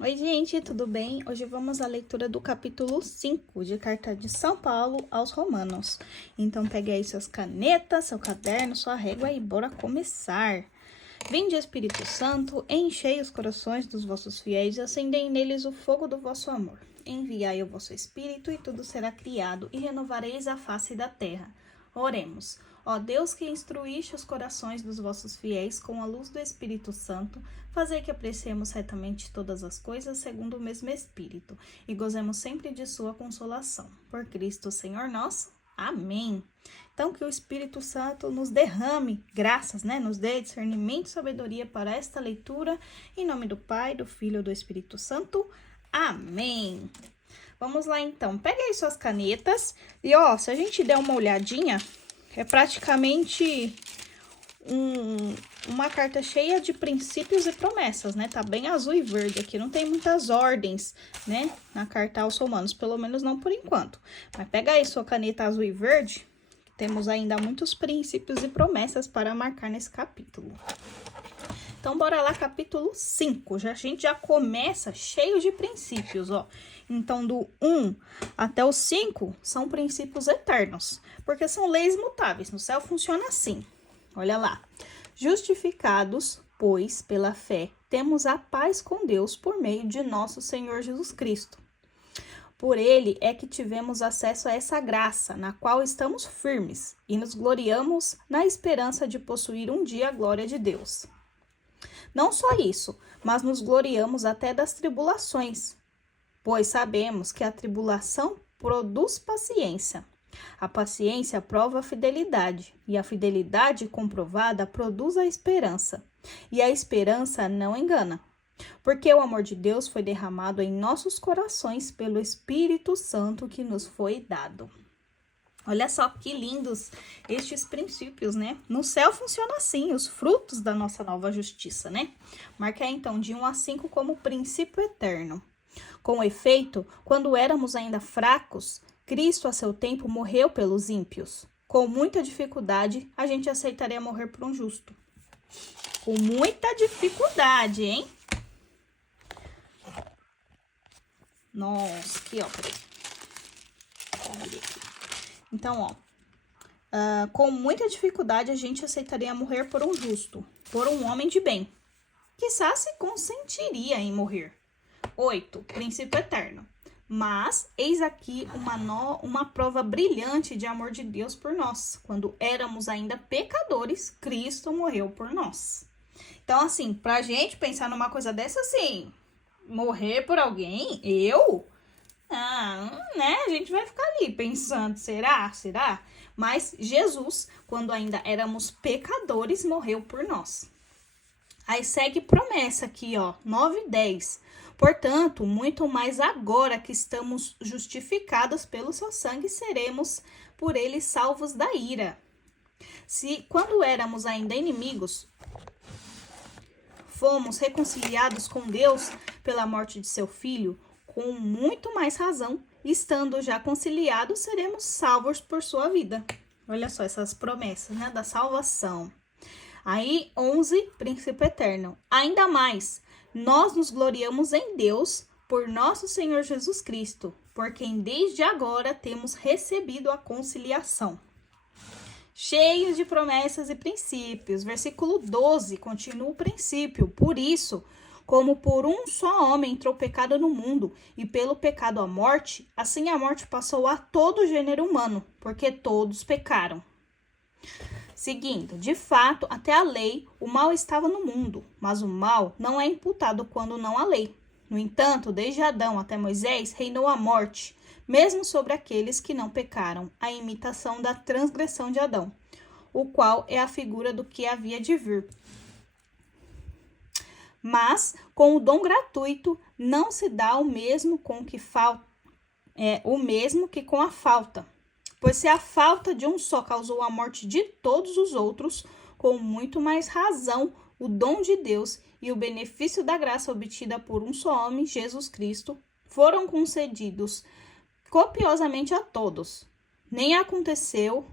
Oi, gente, tudo bem? Hoje vamos à leitura do capítulo 5 de Carta de São Paulo aos Romanos. Então, pegue aí suas canetas, seu caderno, sua régua e bora começar. Vinde, Espírito Santo, enchei os corações dos vossos fiéis e acendei neles o fogo do vosso amor. Enviai o vosso Espírito e tudo será criado e renovareis a face da terra. Oremos. Ó Deus, que instruíste os corações dos vossos fiéis com a luz do Espírito Santo, fazei que apreciemos retamente todas as coisas segundo o mesmo Espírito e gozemos sempre de sua consolação. Por Cristo, Senhor nosso. Amém. Então, que o Espírito Santo nos derrame graças, nos dê discernimento e sabedoria para esta leitura. Em nome do Pai, do Filho e do Espírito Santo. Amém. Vamos lá, então. Pegue aí suas canetas e, se a gente der uma olhadinha, é praticamente uma carta cheia de princípios e promessas, né? Tá bem azul e verde aqui, não tem muitas ordens, né? Na carta aos Romanos, pelo menos não por enquanto. Mas pega aí sua caneta azul e verde, temos ainda muitos princípios e promessas para marcar nesse capítulo. Então, bora lá, capítulo 5. A gente já começa cheio de princípios, ó. Então, do 1 até o 5 são princípios eternos, porque são leis mutáveis. No céu funciona assim. Olha lá. Justificados, pois, pela fé, temos a paz com Deus por meio de nosso Senhor Jesus Cristo. Por ele é que tivemos acesso a essa graça, na qual estamos firmes, e nos gloriamos na esperança de possuir um dia a glória de Deus. Não só isso, mas nos gloriamos até das tribulações, pois sabemos que a tribulação produz paciência. A paciência prova a fidelidade, e a fidelidade comprovada produz a esperança. E a esperança não engana, porque o amor de Deus foi derramado em nossos corações pelo Espírito Santo que nos foi dado. Olha só que lindos estes princípios, né? No céu funciona assim, os frutos da nossa nova justiça, né? Marque aí, então, de 1 a 5 como princípio eterno. Com efeito, quando éramos ainda fracos, Cristo, a seu tempo, morreu pelos ímpios. Com muita dificuldade, a gente aceitaria morrer por um justo. Com muita dificuldade, hein? Nossa, aqui, ó, peraí. Então, com muita dificuldade a gente aceitaria morrer por um justo, por um homem de bem. Quizás se consentiria em morrer. 8. Princípio eterno. Mas eis aqui uma prova brilhante de amor de Deus por nós. Quando éramos ainda pecadores, Cristo morreu por nós. Então, assim, pra gente pensar numa coisa dessa, assim, morrer por alguém, né? A gente vai ficar ali pensando, será? Mas Jesus, quando ainda éramos pecadores, morreu por nós. Aí segue promessa aqui, ó, 9 e 10. Portanto, muito mais agora que estamos justificados pelo seu sangue, seremos por ele salvos da ira. Se, quando éramos ainda inimigos, fomos reconciliados com Deus pela morte de seu filho, com muito mais razão, estando já conciliados, seremos salvos por sua vida. Olha só essas promessas, né, da salvação. Aí, 11, princípio eterno. Ainda mais, nós nos gloriamos em Deus por nosso Senhor Jesus Cristo, por quem desde agora temos recebido a conciliação. Cheios de promessas e princípios. Versículo 12, continua o princípio. Por isso, como por um só homem entrou o pecado no mundo, e pelo pecado a morte, assim a morte passou a todo o gênero humano, porque todos pecaram. Seguindo, de fato, até a lei, o mal estava no mundo, mas o mal não é imputado quando não há lei. No entanto, desde Adão até Moisés, reinou a morte, mesmo sobre aqueles que não pecaram, a imitação da transgressão de Adão, o qual é a figura do que havia de vir. Mas, com o dom gratuito, não se dá o mesmo que com a falta. Pois se a falta de um só causou a morte de todos os outros, com muito mais razão, o dom de Deus e o benefício da graça obtida por um só homem, Jesus Cristo, foram concedidos copiosamente a todos. Nem aconteceu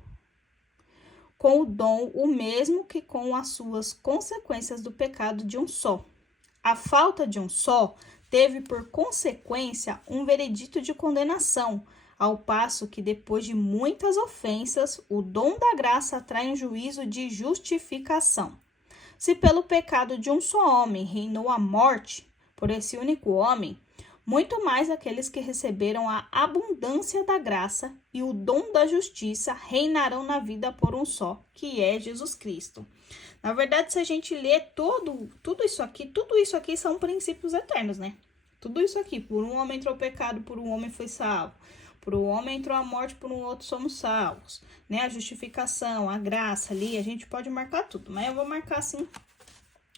com o dom o mesmo que com as suas consequências do pecado de um só. A falta de um só teve por consequência um veredito de condenação, ao passo que depois de muitas ofensas, o dom da graça traz um juízo de justificação. Se pelo pecado de um só homem reinou a morte, por esse único homem, muito mais aqueles que receberam a abundância da graça e o dom da justiça reinarão na vida por um só, que é Jesus Cristo. Na verdade, se a gente ler tudo isso aqui são princípios eternos, né? Tudo isso aqui, por um homem entrou o pecado, por um homem foi salvo. Por um homem entrou a morte, por um outro somos salvos, né? A justificação, a graça ali, a gente pode marcar tudo, mas eu vou marcar assim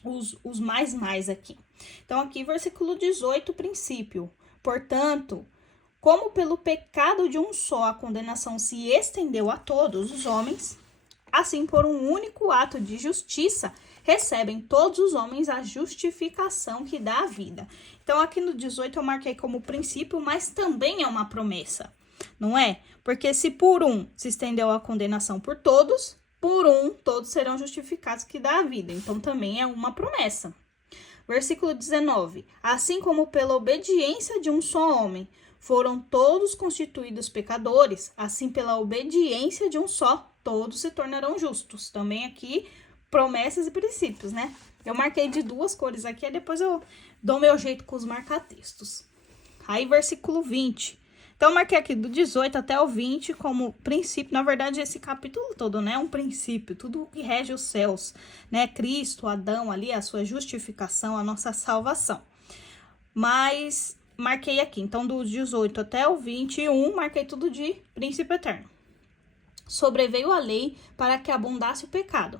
os mais aqui. Então, aqui, versículo 18, princípio. Portanto, como pelo pecado de um só a condenação se estendeu a todos os homens, assim por um único ato de justiça recebem todos os homens a justificação que dá a vida. Então, aqui no 18 eu marquei como princípio, mas também é uma promessa, não é? Porque se por um se estendeu a condenação por todos, por um todos serão justificados que dá a vida. Então, também é uma promessa. Versículo 19. Assim como pela obediência de um só homem foram todos constituídos pecadores, assim pela obediência de um só, todos se tornarão justos. Também aqui, promessas e princípios, né? Eu marquei de duas cores aqui, aí depois eu dou meu jeito com os marca-textos. Aí, versículo 20. Então, eu marquei aqui do 18 até o 20 como princípio. Na verdade, esse capítulo todo, né? É um princípio, tudo que rege os céus, né? Cristo, Adão ali, a sua justificação, a nossa salvação. Mas marquei aqui, então, do 18 até o 21, marquei tudo de princípio eterno. Sobreveio a lei para que abundasse o pecado.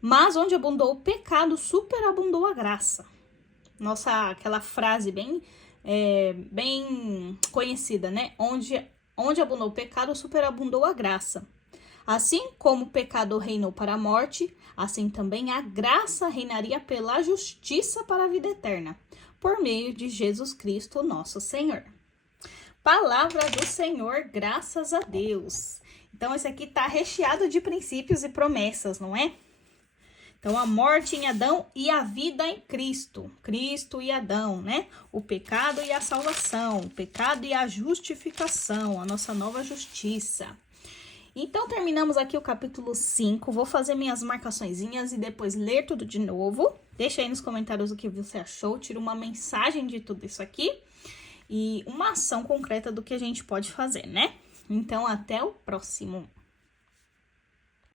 Mas onde abundou o pecado, superabundou a graça. Nossa, aquela frase bem conhecida, né? Onde abundou o pecado, superabundou a graça. Assim como o pecado reinou para a morte, assim também a graça reinaria pela justiça para a vida eterna, por meio de Jesus Cristo, nosso Senhor. Palavra do Senhor, graças a Deus. Então, esse aqui tá recheado de princípios e promessas, não é? Então, a morte em Adão e a vida em Cristo. Cristo e Adão, né? O pecado e a salvação, o pecado e a justificação, a nossa nova justiça. Então, terminamos aqui o capítulo 5. Vou fazer minhas marcaçõezinhas e depois ler tudo de novo. Deixa aí nos comentários o que você achou. Tira uma mensagem de tudo isso aqui e uma ação concreta do que a gente pode fazer, né? Então, até o próximo.